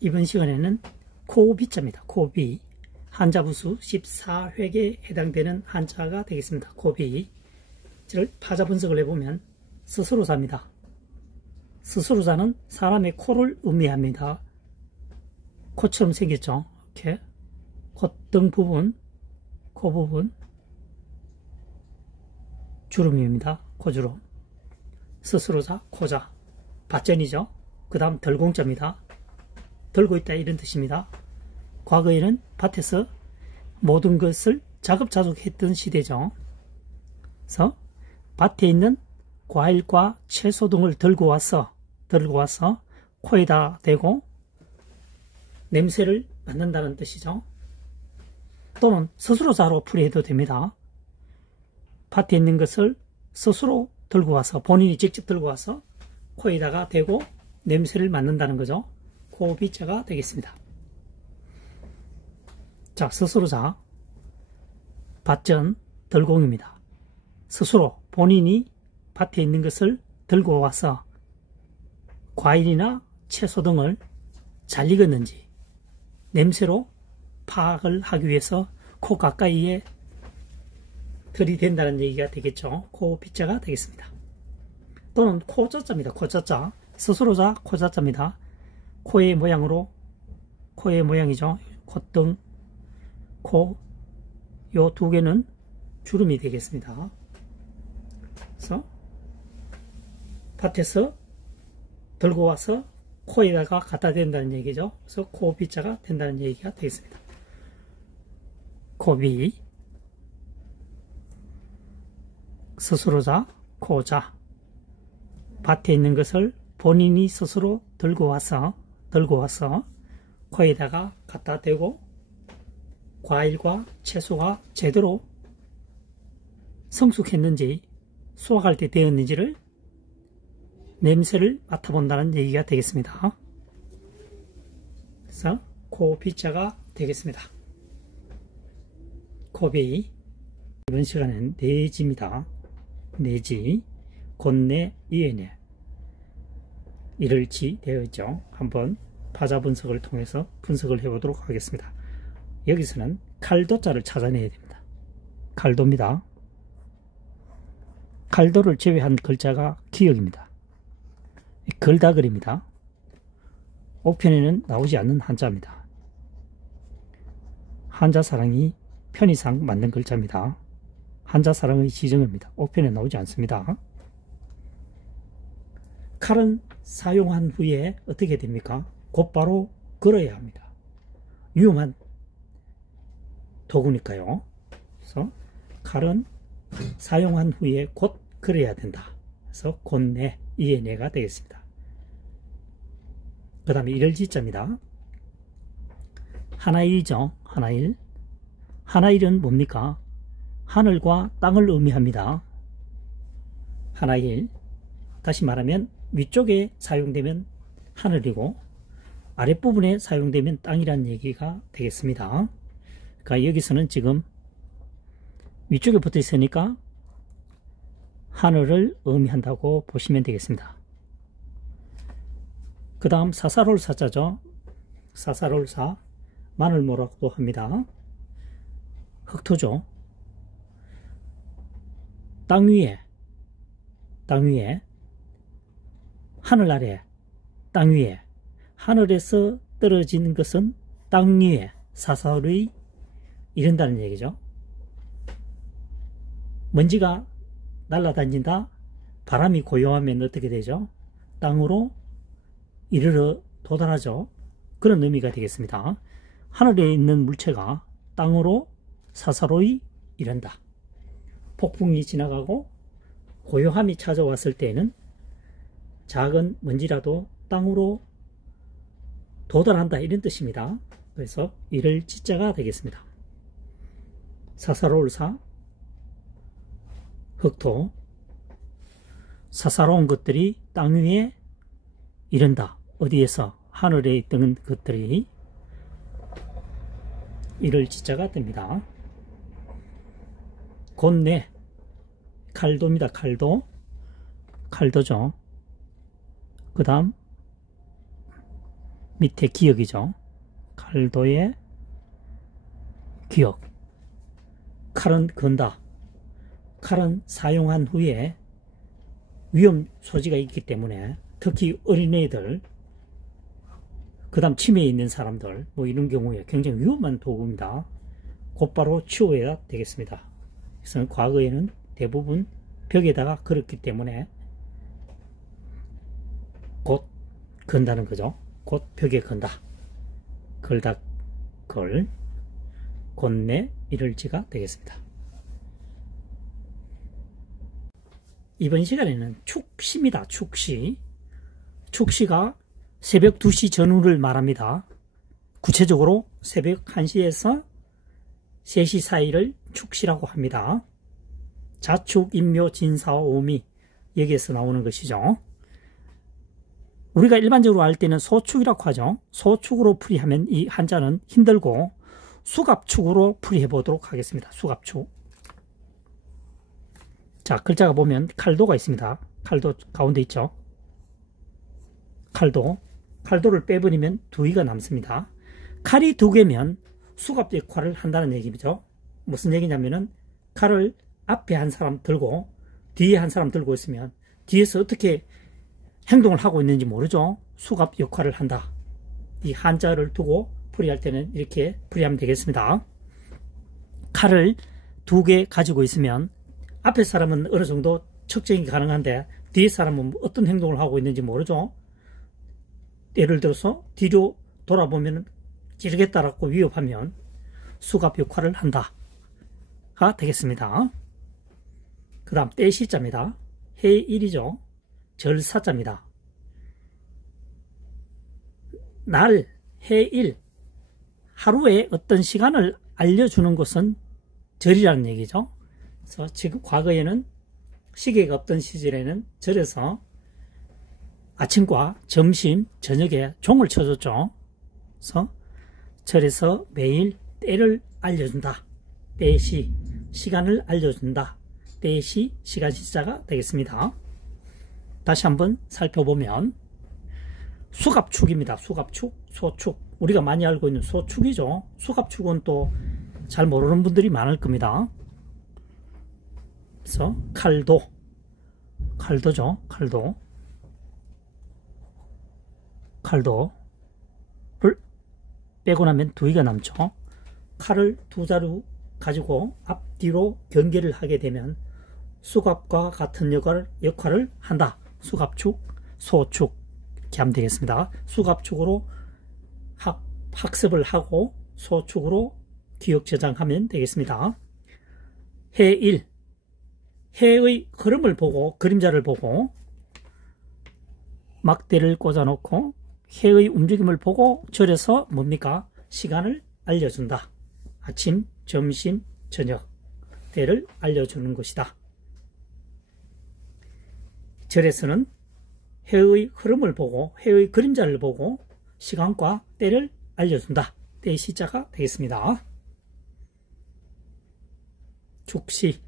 이번 시간에는 코비자입니다. 코비. 한자부수 14획에 해당되는 한자가 되겠습니다. 코비. 를 파자 분석을 해보면 스스로자입니다. 스스로자는 사람의 코를 의미합니다. 코처럼 생겼죠. 이렇게 콧등 부분, 코 부분, 주름입니다. 코주름. 스스로자, 코자. 밭전이죠. 그 다음 덜공자입니다. 들고 있다 이런 뜻입니다. 과거에는 밭에서 모든 것을 자급자족했던 시대죠. 그래서 밭에 있는 과일과 채소 등을 들고 와서 코에다 대고 냄새를 맡는다는 뜻이죠. 또는 스스로자로 풀이해도 됩니다. 밭에 있는 것을 스스로 들고 와서 본인이 직접 들고 와서 코에다가 대고 냄새를 맡는다는 거죠. 코비자가 되겠습니다. 자, 스스로자 밭전 덜공입니다. 스스로 본인이 밭에 있는 것을 들고 와서 과일이나 채소 등을 잘 익었는지 냄새로 파악을 하기 위해서 코 가까이에 들이댄다는 얘기가 되겠죠. 코비자가 되겠습니다. 또는 코자자입니다. 코자자. 스스로자 코자자입니다. 코의 모양으로, 코의 모양이죠. 콧등, 코, 요 두 개는 주름이 되겠습니다. 그래서 밭에서 들고 와서 코에다가 갖다 댄다는 얘기죠. 그래서 코비자가 된다는 얘기가 되겠습니다. 코비, 스스로자, 코자. 밭에 있는 것을 본인이 스스로 들고 와서 코에다가 갖다 대고 과일과 채소가 제대로 성숙했는지 수확할 때 되었는지를 냄새를 맡아본다는 얘기가 되겠습니다. 그래서 코비자가 되겠습니다. 코비. 이번 시간은 내지입니다. 내지, 곤내, 이해내. 이를지 되어 있죠. 한번 파자 분석을 통해서 분석을 해보도록 하겠습니다. 여기서는 칼도자를 찾아내야 됩니다. 칼도입니다. 칼도를 제외한 글자가 기역입니다. 글다글입니다. 옥편에는 나오지 않는 한자입니다. 한자사랑이 편의상 만든 글자입니다. 한자사랑의 지정입니다. 옥편에 나오지 않습니다. 칼은 사용한 후에 어떻게 됩니까? 곧바로 걸어야 합니다. 위험한 도구니까요. 그래서 칼은 사용한 후에 곧 걸어야 된다. 그래서 곧내, 이해내가 되겠습니다. 그 다음에 일지자입니다. 하나일이죠. 하나일. 하나일은 뭡니까? 하늘과 땅을 의미합니다. 하나일. 다시 말하면 위쪽에 사용되면 하늘이고 아랫부분에 사용되면 땅이라는 얘기가 되겠습니다. 그러니까 여기서는 지금 위쪽에 붙어 있으니까 하늘을 의미한다고 보시면 되겠습니다. 그 다음 사사롤사자죠. 사사롤사, 마늘모라고도 합니다. 흑토죠. 땅 위에, 하늘 아래, 땅 위에, 하늘에서 떨어지는 것은 땅 위에 사사롤이 이른다는 얘기죠. 먼지가 날아다닌다. 바람이 고요하면 어떻게 되죠? 땅으로 이르러 도달하죠. 그런 의미가 되겠습니다. 하늘에 있는 물체가 땅으로 사사로이 이른다. 폭풍이 지나가고 고요함이 찾아왔을 때에는 작은 먼지라도 땅으로 도달한다 이런 뜻입니다. 그래서 이를 지자가 되겠습니다. 사사로울사, 흑토, 사사로운 것들이 땅 위에 이른다. 어디에서? 하늘에 있던 것들이 이를 지자가 됩니다. 곧내, 칼도입니다. 칼도죠. 그 다음 밑에 기역이죠. 칼도의 기역. 칼은 건다. 칼은 사용한 후에 위험 소지가 있기 때문에 특히 어린애들, 그 다음 치매에 있는 사람들, 뭐 이런 경우에 굉장히 위험한 도구입니다. 곧바로 치워야 되겠습니다. 그래서 과거에는 대부분 벽에다가 걸었기 때문에 곧 건다는 거죠. 곧 벽에 건다. 걸다, 걸, 곧내 이럴지가 되겠습니다. 이번 시간에는 축시입니다. 축시. 축시가 새벽 2시 전후를 말합니다. 구체적으로 새벽 1시에서 3시 사이를 축시라고 합니다. 자축, 인묘, 진사와 오미, 여기에서 나오는 것이죠. 우리가 일반적으로 알 때는 소축이라고 하죠. 소축으로 풀이하면 이 한자는 힘들고 수갑축으로 풀이해 보도록 하겠습니다. 수갑축. 자, 글자가 보면 칼도가 있습니다. 칼도 가운데 있죠. 칼도를 빼버리면 두이가 남습니다. 칼이 두 개면 수갑 역할을 한다는 얘기죠. 무슨 얘기냐면은 칼을 앞에 한 사람 들고 뒤에 한 사람 들고 있으면 뒤에서 어떻게 행동을 하고 있는지 모르죠. 수갑 역할을 한다. 이 한자를 두고 풀이할 때는 이렇게 풀이하면 되겠습니다. 칼을 두 개 가지고 있으면 앞에 사람은 어느 정도 측정이 가능한데 뒤에 사람은 어떤 행동을 하고 있는지 모르죠. 예를 들어서 뒤로 돌아보면 찌르겠다라고 위협하면 수갑 역할을 한다가 되겠습니다. 그 다음 떼시자입니다. 해일이죠. 절사자입니다. 날, 해일, 하루에 어떤 시간을 알려주는 것은 절이라는 얘기죠. 그래서 지금 과거에는 시계가 없던 시절에는 절에서 아침과 점심, 저녁에 종을 쳐줬죠. 그래서 절에서 매일 때를 알려준다. 때시, 시간을 알려준다. 때시, 시간 시자가 되겠습니다. 다시 한번 살펴보면 수갑축입니다. 수갑축, 소축. 우리가 많이 알고 있는 소축이죠. 수갑축은 또 잘 모르는 분들이 많을 겁니다. 그래서 칼도죠. 칼도를 빼고 나면 두이가 남죠. 칼을 두 자루 가지고 앞뒤로 경계를 하게 되면 수갑과 같은 역할을 한다. 수갑축, 소축 이렇게 하면 되겠습니다. 수갑축으로 학습을 하고 소축으로 기억 저장하면 되겠습니다. 해일, 해의 흐름을 보고 그림자를 보고 막대를 꽂아놓고 해의 움직임을 보고 절에서 뭡니까? 시간을 알려준다. 아침, 점심, 저녁 때를 알려주는 것이다. 절에서는 해의 흐름을 보고 해의 그림자를 보고 시간과 때를 알려준다. 때의 시자가 되겠습니다. 축시,